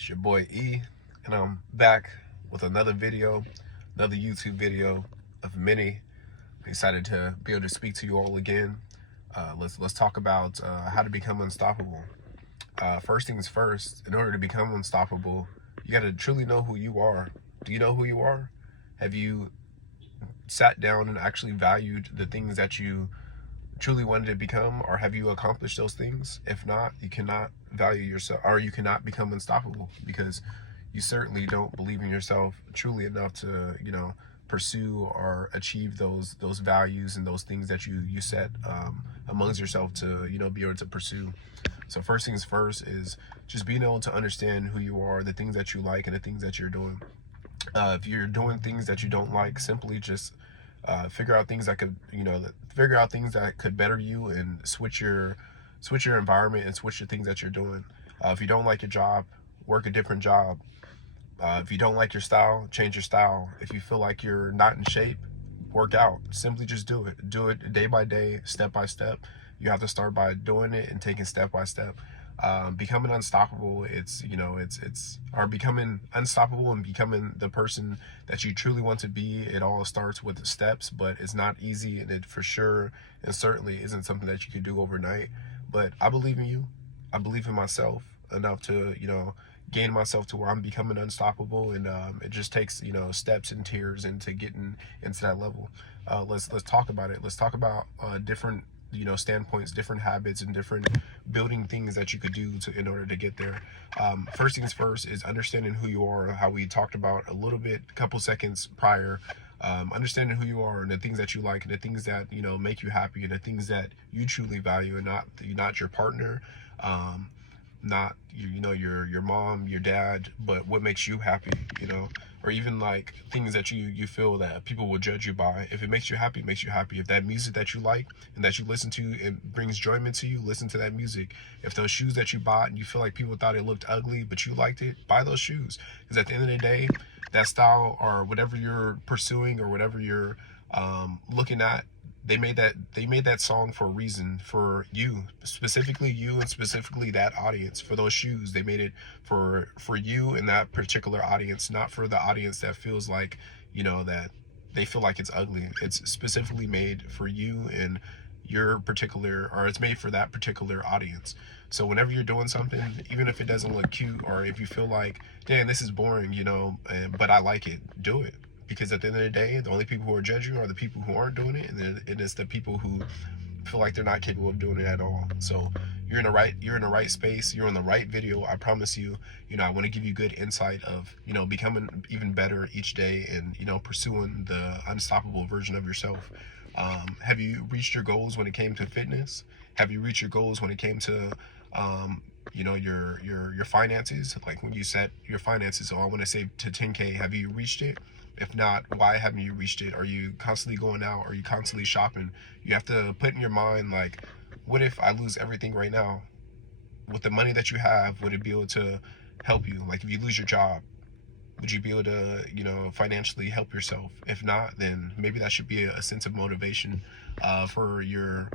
It's your boy E, and I'm back with another video, another YouTube video of many. I'm excited to be able to speak to you all again. Let's talk about how to become unstoppable. First things first, in order to become unstoppable, you got to truly know who you are. Do you know who you are? Have you sat down and actually valued the things that you truly wanted to become, or have you accomplished those things? If not, you cannot value yourself, or you cannot become unstoppable, because you certainly don't believe in yourself truly enough to, pursue or achieve those values and those things that you set amongst yourself to, be able to pursue. So first things first is just being able to understand who you are, the things that you like and the things that you're doing. If you're doing things that you don't like, simply just figure out things that could, figure out things that could better you, and switch your environment and switch the things that you're doing. If you don't like your job, work a different job. If you don't like your style, change your style. If you feel like you're not in shape, work out. Simply just do it. Do it day by day, step by step. You have to start by doing it and taking step by step. Becoming unstoppable, or becoming unstoppable and becoming the person that you truly want to be. It all starts with steps, but it's not easy, and it for sure and certainly isn't something that you can do overnight. But I believe in you. I believe in myself enough to, gain myself to where I'm becoming unstoppable, and it just takes, steps and tears into getting into that level. Let's talk about it. Let's talk about different, standpoints, different habits, and different building things that you could do in order to get there. First things first is understanding who you are, how we talked about a little bit a couple seconds prior. Understanding who you are and the things that you like and the things that make you happy and the things that you truly value, and not your partner, not your mom, your dad, but what makes you happy, or even like things that you feel that people will judge you by. If it makes you happy, it makes you happy. If that music that you like and that you listen to, it brings enjoyment to you, listen to that music. If those shoes that you bought and you feel like people thought it looked ugly but you liked it, buy those shoes. Because at the end of the day, that style or whatever you're pursuing or whatever you're looking at, they made that song for a reason, for you, specifically you, and specifically that audience. For those shoes, they made it for you and that particular audience, not for the audience that feels like, that they feel like it's ugly. It's specifically made for you and your particular, or it's made for that particular audience. So whenever you're doing something, even if it doesn't look cute, or if you feel like, damn, this is boring, but I like it, do it. Because at the end of the day, the only people who are judging are the people who aren't doing it, and it is the people who feel like they're not capable of doing it at all. So you're in the right space, you're in the right video. I promise you. I want to give you good insight of, becoming even better each day, and pursuing the unstoppable version of yourself. Have you reached your goals when it came to fitness? Have you reached your goals when it came to your finances? Like when you set your finances, so I want to save to 10K, have you reached it? If not, why haven't you reached it? Are you constantly going out? Are you constantly shopping? You have to put in your mind, like, what if I lose everything right now? With the money that you have, would it be able to help you? Like, if you lose your job, would you be able to, financially help yourself? If not, then maybe that should be a sense of motivation for your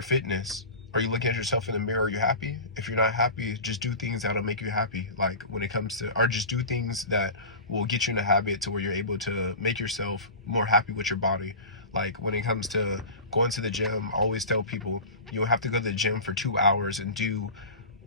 fitness. Are you looking at yourself in the mirror? Are you happy? If you're not happy, just do things that'll make you happy. Like when it comes to, or just do things that will get you in a habit to where you're able to make yourself more happy with your body. Like when it comes to going to the gym, I always tell people, you don't have to go to the gym for 2 hours and do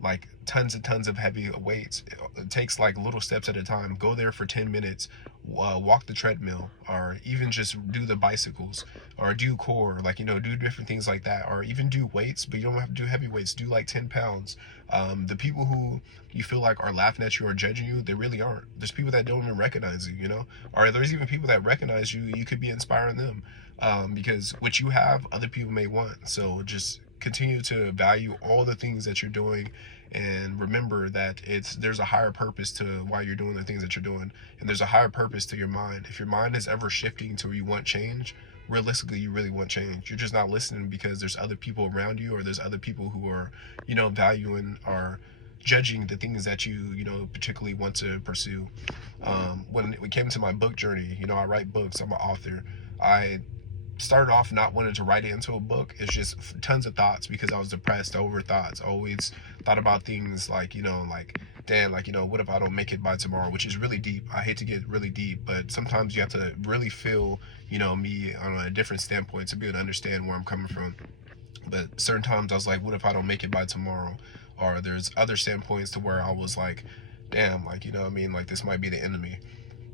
like tons and tons of heavy weights. It takes like little steps at a time. Go there for 10 minutes, walk the treadmill, or even just do the bicycles, or do core, like, do different things like that, or even do weights, but you don't have to do heavy weights. Do like 10 pounds. The people who you feel like are laughing at you or judging you, they really aren't. There's people that don't even recognize you, or there's even people that recognize you. You could be inspiring them, because what you have, other people may want. So just continue to value all the things that you're doing, and remember that there's a higher purpose to why you're doing the things that you're doing, and there's a higher purpose to your mind. If your mind is ever shifting to where you want change, realistically you really want change. You're just not listening because there's other people around you, or there's other people who are valuing or judging the things that you particularly want to pursue. When it came to my book journey, I write books, I'm an author. I started off not wanting to write it into a book. It's just tons of thoughts because I was depressed over thoughts. I always thought about things like, like Dan, like, what if I don't make it by tomorrow, which is really deep. I hate to get really deep, but sometimes you have to really feel, me on a different standpoint to be able to understand where I'm coming from. But certain times I was like, what if I don't make it by tomorrow? Or there's other standpoints to where I was like, damn, like, like this might be the enemy.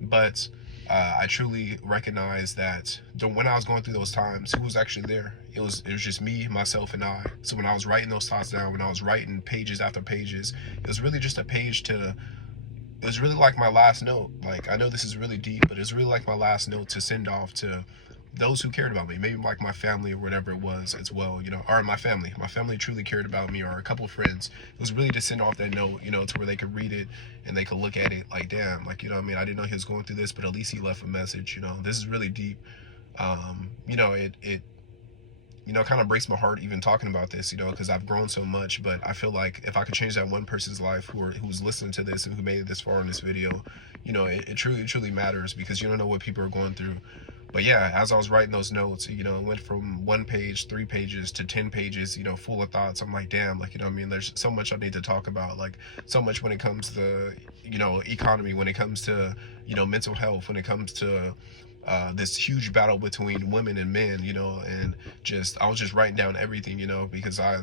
But I truly recognized that when I was going through those times, who was actually there? It was just me, myself, and I. So when I was writing those thoughts down, when I was writing pages after pages, it was really just a page to. It was really like my last note. Like, I know this is really deep, but it's really like my last note to send off to those who cared about me, maybe like my family or whatever it was as well, or my family. My family truly cared about me, or a couple of friends. It was really to send off that note, to where they could read it and they could look at it like, damn, like, I didn't know he was going through this, but at least he left a message. This is really deep. It kind of breaks my heart even talking about this, because I've grown so much. But I feel like if I could change that one person's life who's listening to this and who made it this far in this video, it truly matters, because you don't know what people are going through. But yeah, as I was writing those notes, it went from 1 page, 3 pages to 10 pages, full of thoughts. I'm like, damn, like, there's so much I need to talk about, like so much when it comes to, economy, when it comes to, mental health, when it comes to this huge battle between women and men, and I was just writing down everything, because I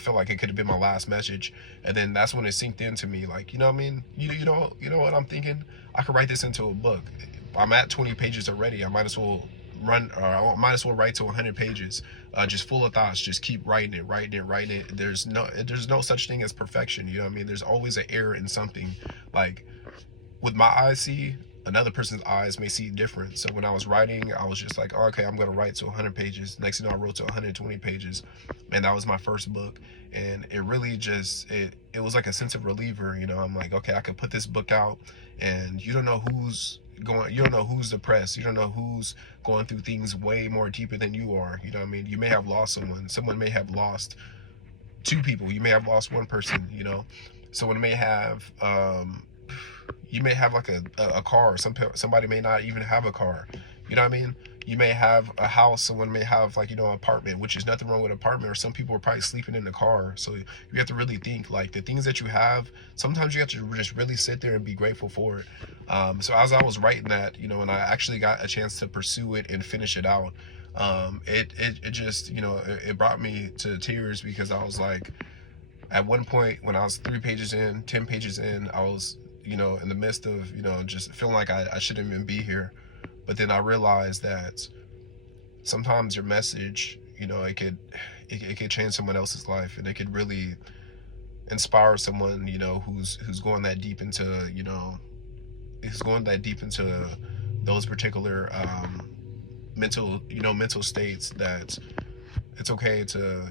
felt like it could have been my last message. And then that's when it sinked into me, like, you know what I'm thinking? I could write this into a book. I'm at 20 pages already. I might as well write to 100 pages, just full of thoughts. Just keep writing it. There's no such thing as perfection. There's always an error in something. Like, with my eyes see, another person's eyes may see different. So when I was writing, I was just like, oh, okay, I'm gonna write to 100 pages. Next thing I wrote to 120 pages, and that was my first book. And it really just it was like a sense of reliever. I'm like, okay, I could put this book out, and you don't know who's depressed, you don't know who's going through things way more deeper than you are. You may have lost someone may have lost 2 people, you may have lost 1 person. Someone may have you may have like a car. Somebody may not even have a car. You may have a house. Someone may have, like, an apartment, which is nothing wrong with an apartment. Or some people are probably sleeping in the car. So you have to really think, like, the things that you have, sometimes you have to just really sit there and be grateful for it. So as I was writing that, and I actually got a chance to pursue it and finish it out, it just, it brought me to tears, because I was like, at one point when I was 3 pages in, 10 pages in, I was, in the midst of, just feeling like I shouldn't even be here. But then I realized that sometimes your message, it could change someone else's life, and it could really inspire someone, who's going that deep into, those particular mental states, that it's okay to,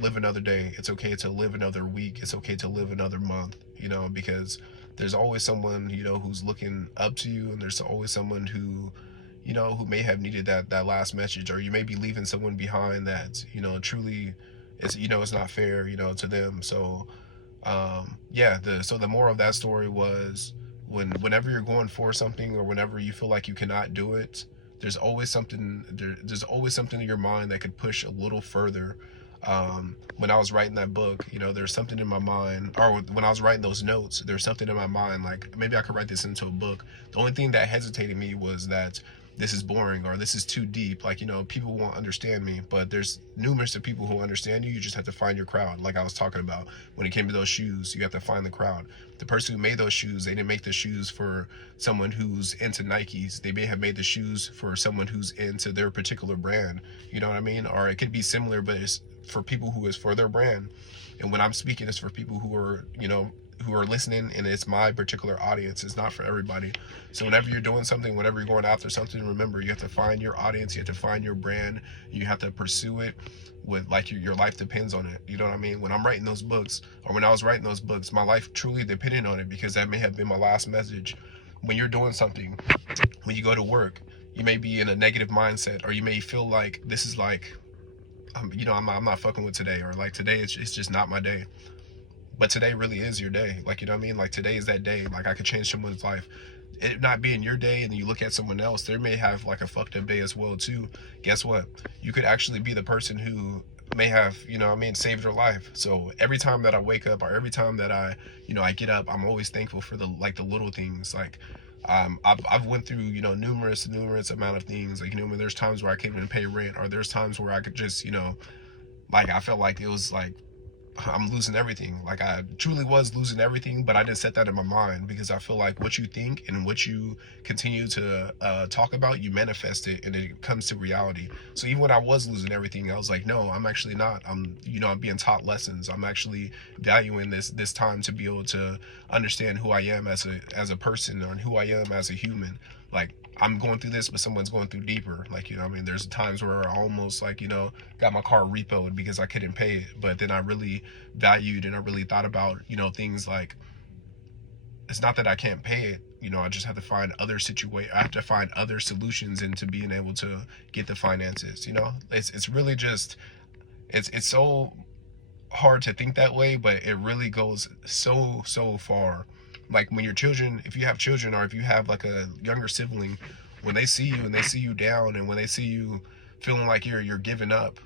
live another day. It's okay to live another week. It's okay to live another month, because there's always someone, who's looking up to you, and there's always someone who may have needed that last message, or you may be leaving someone behind that, truly is, it's not fair, to them. So, so the moral of that story was, whenever you're going for something, or whenever you feel like you cannot do it, there's always something in your mind that could push a little further. When I was writing that book, there's something in my mind, or when I was writing those notes, there's something in my mind, like, maybe I could write this into a book. The only thing that hesitated me was that this is boring, or this is too deep. Like, people won't understand me. But there's numerous of people who understand you. You just have to find your crowd. Like I was talking about, when it came to those shoes, you have to find the crowd. The person who made those shoes, they didn't make the shoes for someone who's into Nikes. They may have made the shoes for someone who's into their particular brand. You know what I mean? Or it could be similar, but it's for people who is for their brand. And when I'm speaking, it's for people who are, who are listening, and it's my particular audience. It's not for everybody. So whenever you're doing something, whenever you're going after something, remember, you have to find your audience, you have to find your brand, you have to pursue it with, like, your life depends on it. You know what I mean? When I'm writing those books, or when I was writing those books, my life truly depended on it, because that may have been my last message. When you're doing something, when you go to work, you may be in a negative mindset, or you may feel like this is like, I'm not fucking with today, or like today it's just not my day. But today really is your day. Like, you know what I mean? Like, today is that day. Like, I could change someone's life. It not being your day, and then you look at someone else, they may have like a fucked up day as well too. Guess what? You could actually be the person who may have, saved her life. So every time that I wake up, or every time that I get up, I'm always thankful for the little things. Like, I've went through, numerous amount of things. Like, there's times where I can't even pay rent, or there's times where I could just, like, I felt like it was like I'm losing everything. Like, I truly was losing everything, but I didn't set that in my mind, because I feel like what you think and what you continue to talk about, you manifest it, and it comes to reality. So even when I was losing everything, I was like, no, I'm actually not. I'm being taught lessons. I'm actually valuing this time to be able to understand who I am as a person, or who I am as a human. Like, I'm going through this, but someone's going through deeper. Like, there's times where I almost, like, got my car repoed because I couldn't pay it. But then I really valued, and I really thought about, things like, it's not that I can't pay it. I just have to find I have to find other solutions into being able to get the finances. It's really just, it's so hard to think that way, but it really goes so far. Like, when your children, if you have children, or if you have like a younger sibling, when they see you and they see you down, and when they see you feeling like you're giving up,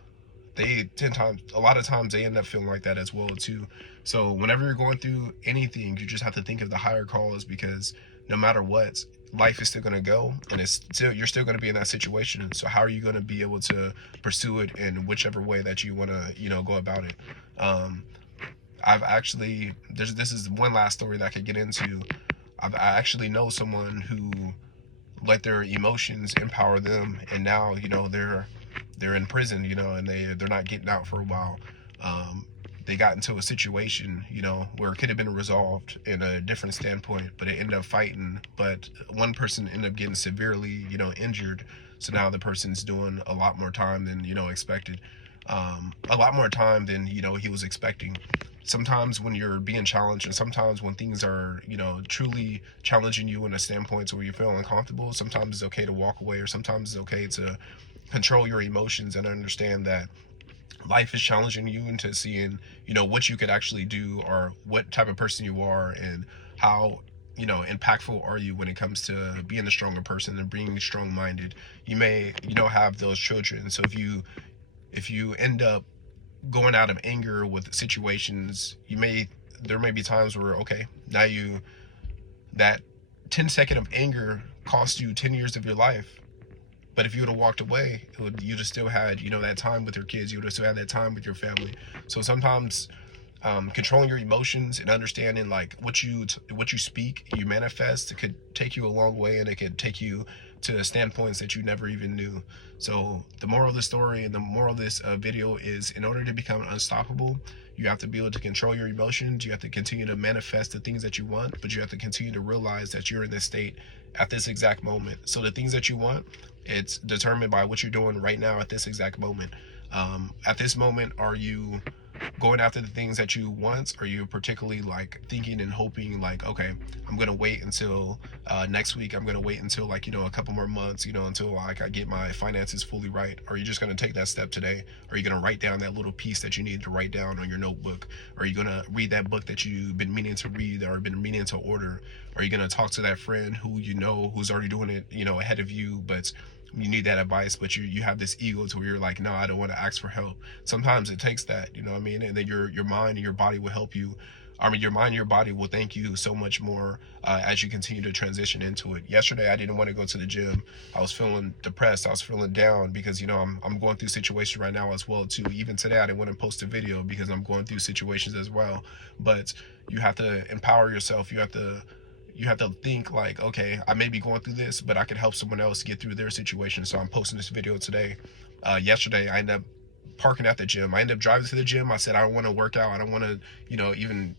a lot of times they end up feeling like that as well too. So whenever you're going through anything, you just have to think of the higher cause, because no matter what, life is still going to go, and you're still going to be in that situation. So how are you going to be able to pursue it in whichever way that you want to, go about it? um I've actually, this is one last story that I could get into. I actually know someone who let their emotions empower them, and now, they're in prison, and they're not getting out for a while. um they got into a situation, where it could have been resolved in a different standpoint, but it ended up fighting. But one person ended up getting severely, injured. So now the person's doing a lot more time than, expected. A lot more time than, he was expecting. Sometimes when you're being challenged, and sometimes when things are, truly challenging you in a standpoint where you feel uncomfortable, sometimes it's okay to walk away, or sometimes it's okay to control your emotions and understand that life is challenging you into seeing, what you could actually do, or what type of person you are, and how, impactful are you when it comes to being a stronger person and being strong minded. You may, have those children. So if you end up going out of anger with situations, there may be times where, okay, now that 10-second of anger cost you 10 years of your life. But if you would have walked away, you'd have still had, that time with your kids. You would have still had that time with your family. So sometimes, controlling your emotions and understanding, like, what you speak, you manifest, it could take you a long way, and it could take you to standpoints that you never even knew. So the moral of the story, and the moral of this video is, in order to become unstoppable, you have to be able to control your emotions. You have to continue to manifest the things that you want, but you have to continue to realize that you're in this state at this exact moment. So the things that you want, it's determined by what you're doing right now at this exact moment. At this moment, are you going after the things that you want? Are you particularly, like, thinking and hoping, like, okay, I'm gonna wait until next week, I'm gonna wait until, like, a couple more months, until, like, I get my finances fully right? Or are you just gonna take that step today? Are you gonna write down that little piece that you need to write down on your notebook? Are you gonna read that book that you've been meaning to read, or been meaning to order? Are you gonna talk to that friend who's already doing it, ahead of you, but you need that advice, but you have this ego to where you're like, no, I don't want to ask for help? Sometimes it takes that, what I mean? And then your mind and your body will help you. I mean, your mind and your body will thank you so much more as you continue to transition into it. Yesterday, I didn't want to go to the gym. I was feeling depressed. I was feeling down because, I'm going through situations right now as well too. Even today, I didn't want to post a video because I'm going through situations as well. But you have to empower yourself. You have to think, like, okay, I may be going through this, but I can help someone else get through their situation. So I'm posting this video today. Yesterday, I ended up parking at the gym. I ended up driving to the gym. I said, I don't want to work out. I don't want to, even,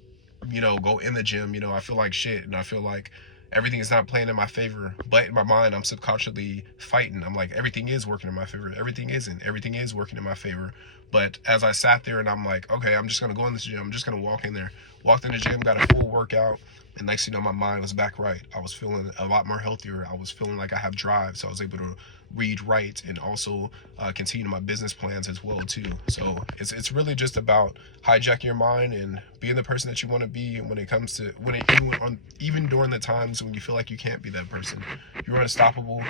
go in the gym. I feel like shit, and I feel like everything is not playing in my favor. But in my mind, I'm subconsciously fighting. I'm like, everything is working in my favor. Everything isn't. Everything is working in my favor. But as I sat there, and I'm like, okay, I'm just going to go in this gym. I'm just going to walk in there. Walked in the gym, got a full workout. And next thing you know, my mind was back right. I was feeling a lot more healthier. I was feeling like I have drive. So I was able to read right, and also continue my business plans as well too. So it's really just about hijacking your mind and being the person that you want to be. And when it comes to even during the times when you feel like you can't be that person, you're unstoppable.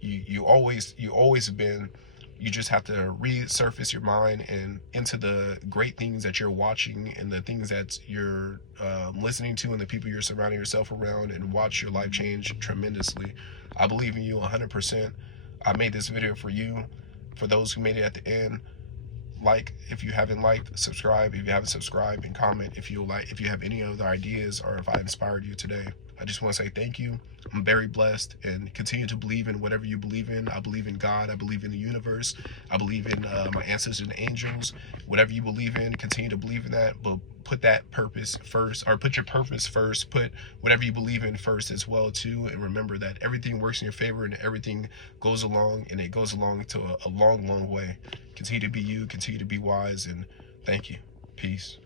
You always have been. You just have to resurface your mind and into the great things that you're watching and the things that you're listening to and the people you're surrounding yourself around, and watch your life change tremendously. I believe in you 100%. I made this video for you. For those who made it at the end, like if you haven't liked, subscribe if you haven't subscribed, and comment if you like, if you have any other ideas or if I inspired you today. I just want to say thank you. I'm very blessed, and continue to believe in whatever you believe in. I believe in God. I believe in the universe. I believe in my ancestors and angels. Whatever you believe in, continue to believe in that, but put that purpose first, or put your purpose first. Put whatever you believe in first as well too, and remember that everything works in your favor and everything goes along, and it goes along to a long way. Continue to be you, continue to be wise, and thank you. Peace.